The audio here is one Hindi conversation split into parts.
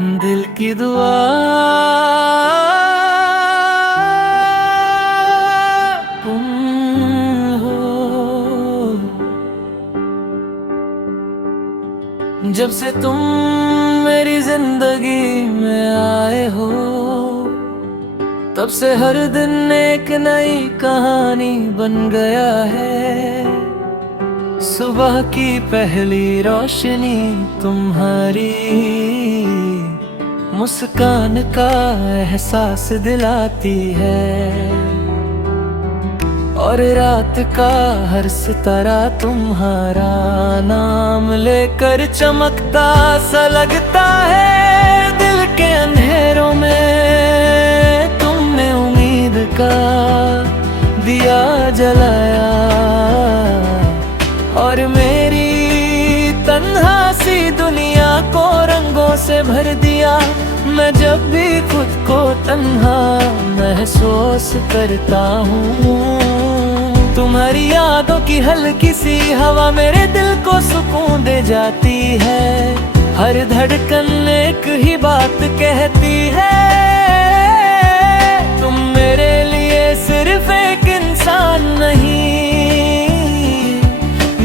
दिल की दुआ तुम हो। जब से तुम मेरी जिंदगी में आए हो, तब से हर दिन एक नई कहानी बन गया है। सुबह की पहली रोशनी तुम्हारी मुस्कान का एहसास दिलाती है, और रात का हर सितारा तुम्हारा नाम लेकर चमकता सा लगता है। दिल के अंधेरों में तुमने उम्मीद का दिया जलाया, और मेरी तन्हा सी दुनिया को रंगों से भर दिया। मैं जब भी खुद को तन्हा महसूस करता हूँ, तुम्हारी यादों की हल्की सी हवा मेरे दिल को सुकून दे जाती है। हर धड़कन एक ही बात कहती है, तुम मेरे लिए सिर्फ एक इंसान नहीं,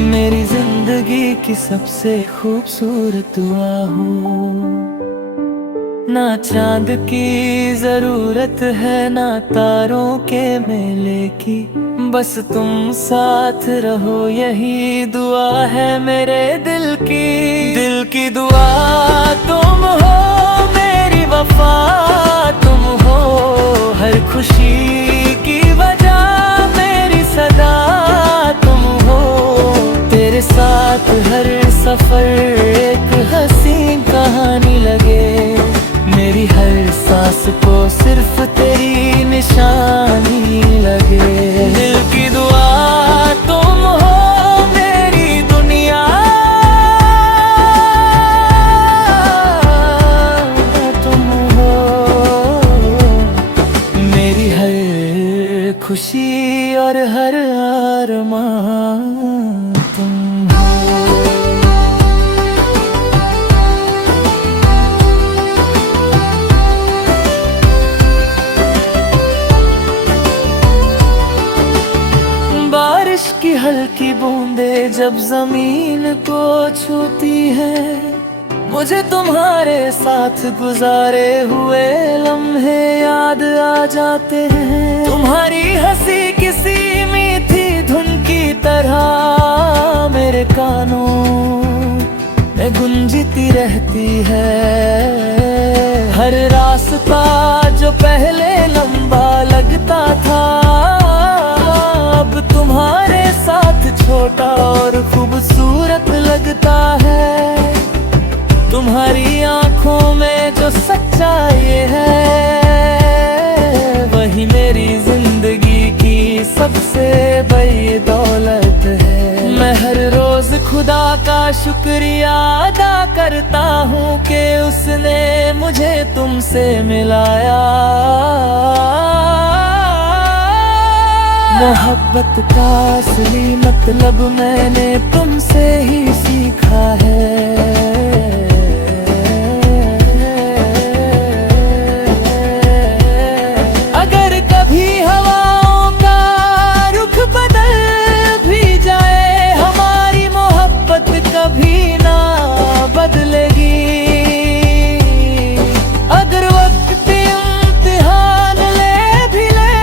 मेरी जिंदगी की सबसे खूबसूरत दुआ हो। ना चांद की जरूरत है, ना तारों के मेले की, बस तुम साथ रहो यही दुआ है मेरे दिल की। दिल की दुआ तुम हो, मेरी वफा तुम हो, हर खुशी की वजह मेरी सदा तुम हो। तेरे साथ हर सफर एक हसीन कहानी लगे, मेरी हर सांस को सिर्फ तेरी निशानी लगे। दिल की दुआ तुम हो, मेरी दुनिया तुम हो, मेरी हर खुशी और हर अरमान तुम हो। बारिश की हल्की बूंदे जब जमीन को छूती है, मुझे तुम्हारे साथ गुजारे हुए लम्हे याद आ जाते हैं। तुम्हारी हंसी किसी मीठी धुन की तरह मेरे कानों में गूंजती रहती है। हर रास्ता जो पहले लंबा लगता था, अब तुम्हारे साथ छोटा और खूबसूरत लगता है। तुम्हारी आंखों में जो सच्चाई है, वही मेरी जिंदगी की सबसे बड़ी दौलत है। मैं हर रोज खुदा का शुक्रिया अदा करता हूँ कि उसने मुझे तुमसे मिलाया। मोहब्बत का असली मतलब मैंने तुमसे ही सीखा है। अगर कभी हवाओं का रुख बदल भी जाए, हमारी मोहब्बत कभी ना बदलेगी। अगर वक्त इम्तिहान ले भी ले,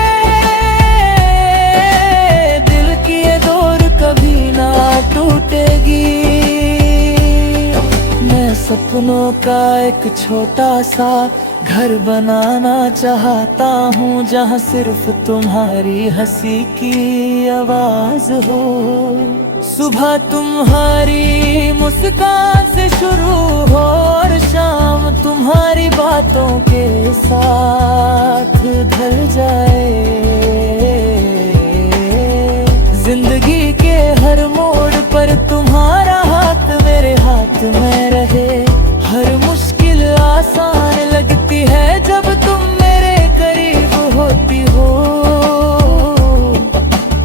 दिल की ये डोर कभी ना टूटेगी। मैं सपनों का एक छोटा सा घर बनाना चाहता हूँ, जहाँ सिर्फ तुम्हारी हंसी की आवाज हो। सुबह तुम्हारी मुस्कान से शुरू हो, और शाम तुम्हारी बातों के साथ ढल जाए। जिंदगी के हर मोड़ पर तुम्हारा हाथ मेरे हाथ में रहे। हर मुश्किल आसान लगती है जब तुम मेरे करीब होती हो।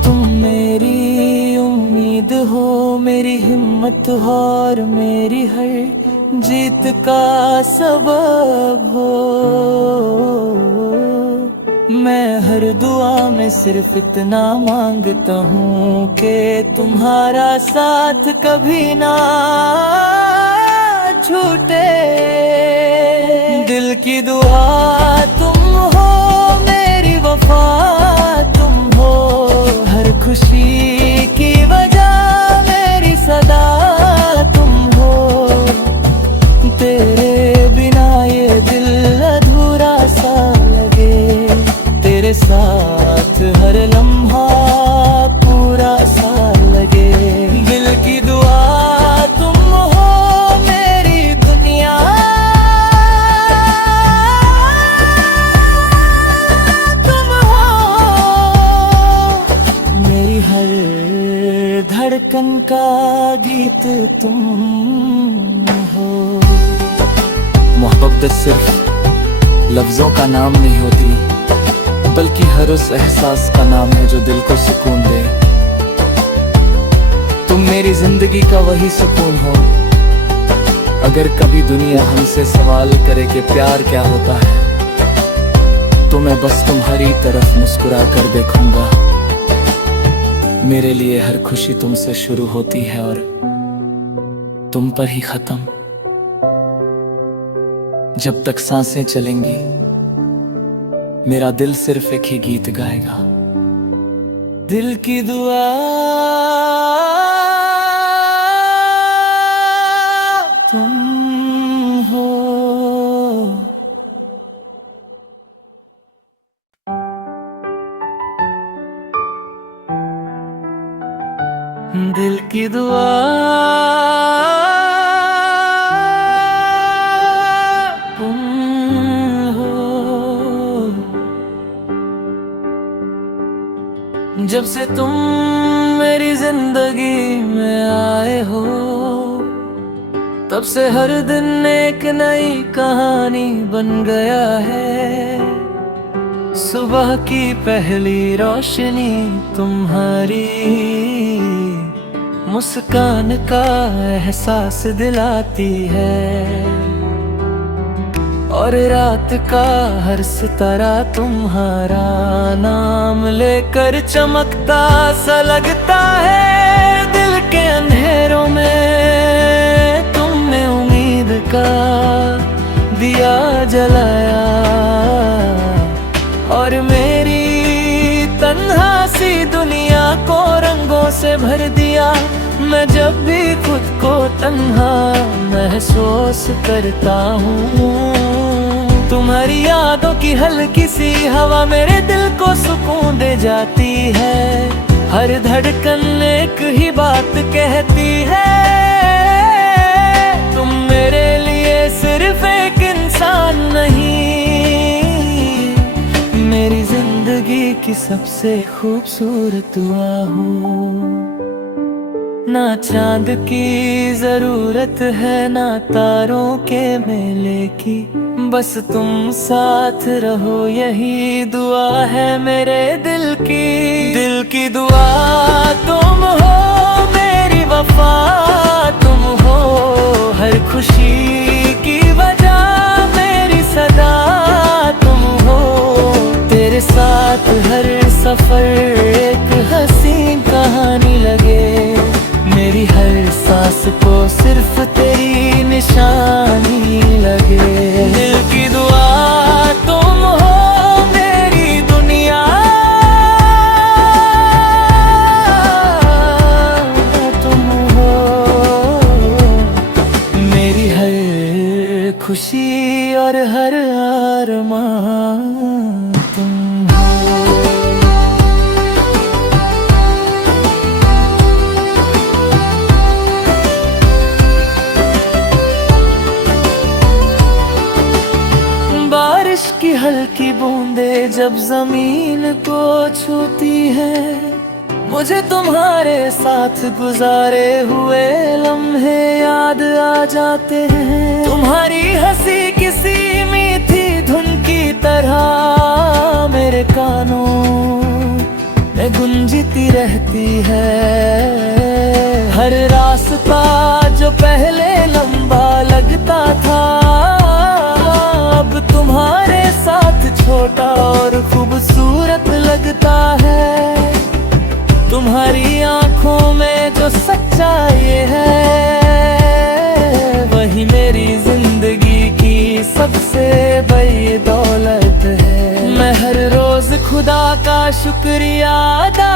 तुम मेरी उम्मीद हो, मेरी हिम्मत हो, और मेरी हर जीत का सबब हो। मैं हर दुआ में सिर्फ इतना मांगता हूँ कि तुम्हारा साथ कभी ना छूटे। दिल की दुआ तुम हो, मेरी वफा तुम हो, हर खुशी की वजह मेरी सदा तुम हो। तेरे बिना ये दिल अधूरा सा लगे, तेरे साथ हर लम्हा पूरा सा लगे। दिल की दुआ तुम हो, मेरी दुनिया तुम हो, मेरी हर धड़कन का गीत तुम हो। मोहब्बत सिर्फ लफ्जों का नाम नहीं होती, बल्कि हर उस एहसास का नाम है जो दिल को सुकून दे। तुम मेरी जिंदगी का वही सुकून हो। अगर कभी दुनिया हमसे सवाल करे कि प्यार क्या होता है, तो मैं बस तुम्हारी तरफ मुस्कुरा कर देखूंगा। मेरे लिए हर खुशी तुमसे शुरू होती है और तुम पर ही खत्म। जब तक सांसें चलेंगी, मेरा दिल सिर्फ एक ही गीत गाएगा। दिल की दुआ तुम हो। दिल की दुआ तुम हो। जब से तुम मेरी जिंदगी में आए हो, तब से हर दिन एक नई कहानी बन गया है। सुबह की पहली रोशनी तुम्हारी मुस्कान का एहसास दिलाती है, और रात का हर सितारा तुम्हारा नाम लेकर चमकता सा लगता है। दिल के अंधेरों में तुमने उम्मीद का दिया जलाया, और मेरी तन्हा सी दुनिया को रंगों से भर दिया। मैं जब भी खुद को तन्हा महसूस करता हूँ, तुम्हारी यादों की हल्की सी हवा मेरे दिल को सुकून दे जाती है। हर धड़कन एक ही बात कहती है, तुम मेरे लिए सिर्फ एक इंसान नहीं, मेरी जिंदगी की सबसे खूबसूरत दुआ हो। ना चांद की जरूरत है, ना तारों के मेले की, बस तुम साथ रहो यही दुआ है मेरे दिल की। दिल की दुआ तुम हो, मेरी वफा तुम हो, हर खुशी की वजह मेरी सदा तुम हो। तेरे साथ हर सफर एक हसीन कहानी लगे, मेरी हर सांस को सिर्फ तेरी निशानी लगे। दिल की दुआ तुम हो, मेरी दुनिया तुम हो, मेरी हर खुशी और हर अरमान तुम हो। की हल्की बूंदे जब जमीन को छूती है, मुझे तुम्हारे साथ गुजारे हुए लम्हे याद आ जाते हैं। तुम्हारी हंसी किसी मीठी धुन की तरह मेरे कानों में गुंजती रहती है। हर रास्ता जो पहले लंबा लगता था, अब तुम्हारे साथ छोटा और खूबसूरत लगता है। तुम्हारी आंखों में जो सच्चाई है, वही मेरी जिंदगी की सबसे बड़ी दौलत है। मैं हर रोज खुदा का शुक्रिया अदा